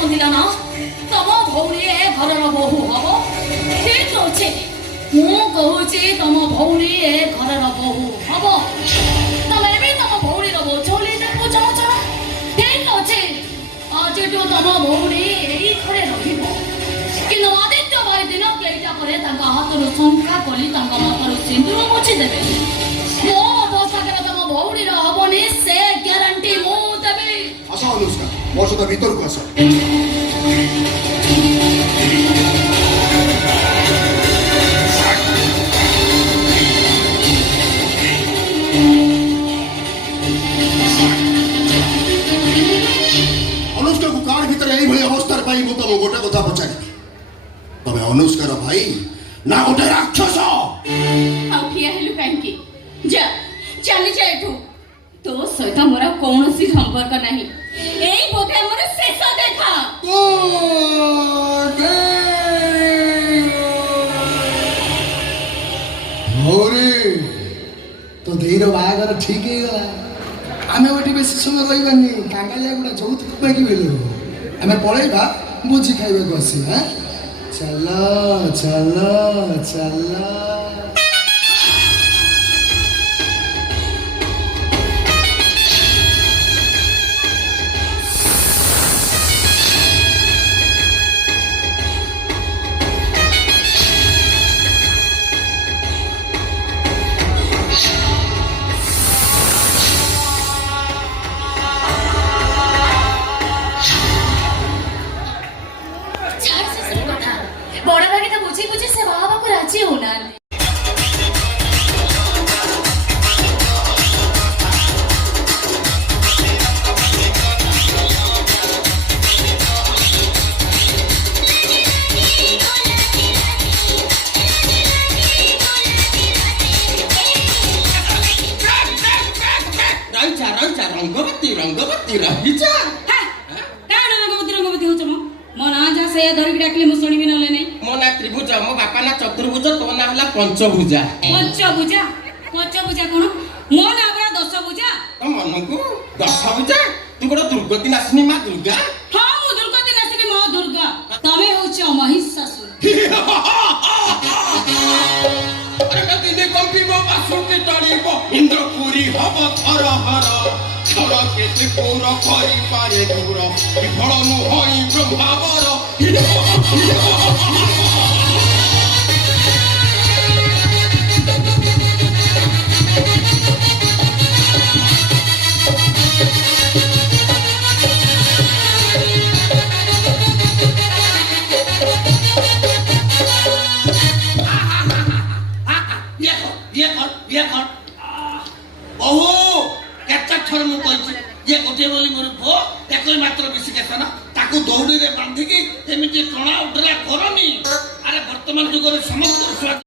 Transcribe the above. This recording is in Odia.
କହୁଛନ୍ତି ନା ତମ ଭଉଣୀ ଏ ଘରର ବୋହୂ ହବ। ଠିକ ଅଛି, ମୁଁ କହୁଛି ତମ ଭଉଣୀ ଏ ଘରର ବୋହୂ ହବ। ତମେ ବି ତମ ଭଉଣୀର ବୋଝ ଓହ୍ଲେଇବାକୁ ଚାହୁଁଛ। ଠିକ ଅଛି, ଆଜିଠୁ ତମ ଭଉଣୀ ଏଇ ଘରେ ରହିବ। କିନ୍ତୁ ଆଦିତ୍ୟ ଭାଇ ଦିନ କେଇଟା ପରେ ତାଙ୍କ ହାତରୁ ଶଙ୍ଖା କଲି ତାଙ୍କ ମାଥାରୁ ସିନ୍ଦୁର ମୁଛିଦେବେ। ମୋ ଅବସ୍ଥାରେ ତମ ଭଉଣୀର ହବନି ସେ ଗ୍ୟାରେଣ୍ଟି ମୁଁ ଦେବି। ଆସ ଅନୁଷ୍କା, ମୋ ସହିତ ଭିତରକୁ ଆସ। ଅନୁଷ୍କାକୁ କାର୍ ଭିତରେ ଏଇଭଳି ଅବସ୍ଥାରେ ପାଇଁ ମୁଁ ତମକୁ ଗୋଟେ କଥା ପଚାରିବି, ତମେ ଅନୁଷ୍କାର ଭାଇ ନା ଗୋଟେ ରାକ୍ଷସ? ଆଉ ଠିଆ ହେଲୁ କାହିଁକି? ଯା, ଚାଲି ଯା ଏଠୁ। ତୋ ସହିତ ମୋର କୌଣସି ସମ୍ପର୍କ ନାହିଁ। ଏଇ ବୋଧେ ଆମର ଶେଷ ଦେଖା। ହଉରେ ତୋ ଦେଇର ବାହାଘର ଠିକ ହେଇଗଲା। ଆମେ ଏଠି ବେଶୀ ସମୟ ରହିବାନି। କାଙ୍ଗାଳିଆ ଗୁଡ଼ା ଯୌତୁକ ପାଇକି ମିଳିବ। ଆମେ ପଳେଇବା ଭୋଜି ଖାଇବାକୁ ଆସିବା। ଚାଲ ଚାଲ ଚାଲ। ବଡ଼ ଭାଗି ତ ବୁଝି ବୁଝି ସେ ବାହା ହେବାକୁ ରାଜି ହଉନାହାନ୍ତି। ରଙ୍ଗବତୀ ରଙ୍ଗବତୀ ରହିଯା। କାଣ ରଙ୍ଗବତୀ ରଙ୍ଗବତୀ ହଉଛ ମ? ମୋ ନାଁ ଯାହା ସେଇଆ ଧରିକି ଡାକିଲେ ମୁଁ ଶୁଣିବି ନହେଲେ ନାଇଁ। ମୋ ନାଁ ତ୍ରିଭୁଜ, ମୋ ବାପା ନାଁ ଚତୁର୍ଭୁଜ, ତୋ ନାଁ ହେଲା ପଞ୍ଚଭୁଜା। ପଞ୍ଚଭୁଜା? ପଞ୍ଚଭୁଜା କଣ? ମୋ ନାଁ ପରା ଦଶଭୁଜା। ତୋ ମନକୁ ଦଶଭୁଜା? ତୁ ଗୋଟେ ଦୁର୍ଗତି ନାସିନୀ ମା ଦୁର୍ଗା? ହଁ, ମୁଁ ଦୁର୍ଗତି ନାସିନୀ ମା ଦୁର୍ଗା। ତମେ ହଉଛ ମହିଷାସୁର। ଦିନେ କମ୍ପିବ ବାସୁକି ଟଳିବ, ଇନ୍ଦ୍ର ପୁରୀ ହବ ଥର ହର। ଛଳ କେତେ ପୌର କରିପାରେ ଦୂର, ବିଫଳ ନୁହଁ ବ୍ରହ୍ମାବର। ବହୁ କେତେ ଥର ମୁଁ କହିଛି ଯେ ଗୋଟିଏ ବୋଲି ମୋର ପୁଅ, ତାକୁ ମାତ୍ର ବେଶୀ କେତନ, ତାକୁ ଦୌଡ଼ିରେ ବାନ୍ଧିକି ଏମିତି ଟଣା ଉଠରା କରନି। ଆରେ ବର୍ତ୍ତମାନ ଯୁଗରେ ସମସ୍ତ